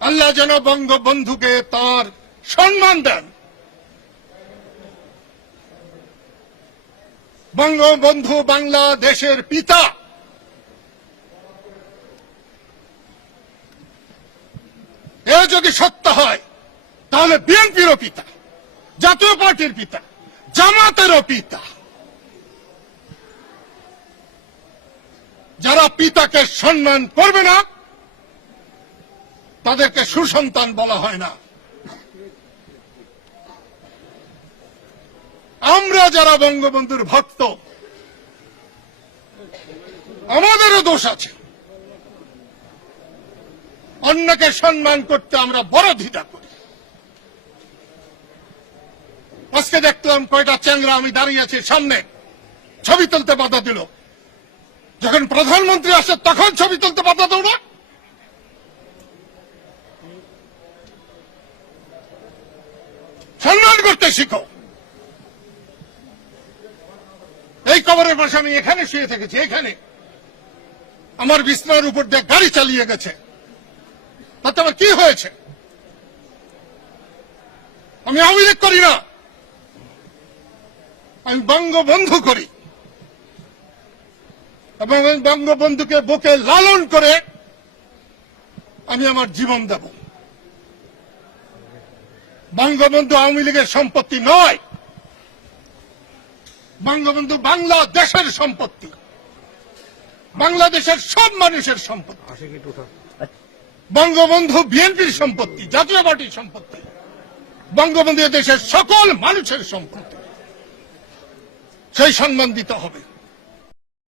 আল্লাহ যেন বঙ্গবন্ধুকে তার সম্মান দেন। বঙ্গবন্ধু বাংলাদেশের পিতা। এ যদি সত্য হয় তাহলে বিএনপিরও পিতা, জাতীয় পার্টির পিতা, জামাতেরও পিতা। যারা পিতাকে সম্মান করবে না তাদেরকে সুসন্তান বলা হয় না। আমরা যারা বঙ্গবন্ধুর ভক্ত, আমাদেরও দোষ আছে। অন্যকে সম্মান করতে আমরা বড় দ্বিধা করি। আজকে দেখলাম কয়টা চ্যাংরা, আমি দাঁড়িয়ে আছি সামনে, ছবি তুলতে বাধা দিল। যখন প্রধানমন্ত্রী আসে তখন ছবি তুলতে বাধা দাও না? সম্মান করতে শিখো। এই কবরের পাশে আমি এখানে শুয়ে থেকেছি, এখানে আমার বিছানার উপর দিয়ে গাড়ি চালিয়ে গেছে, তাতে আমার কি হয়েছে? আমি আওয়ামী লীগ করি না, আমি বঙ্গবন্ধু করি এবং বঙ্গবন্ধুকে বুকে লালন করে আমি আমার জীবন দেব। বঙ্গবন্ধু আওয়ামী লীগের সম্পত্তি নয়, বঙ্গবন্ধু বাংলাদেশের সম্পত্তি, বাংলাদেশের সব মানুষের সম্পত্তি। বঙ্গবন্ধু বিএনপির সম্পত্তি, জাতীয় পার্টির সম্পত্তি, বঙ্গবন্ধু দেশের সকল মানুষের সম্পত্তি। সেই সম্মান দিতে হবে।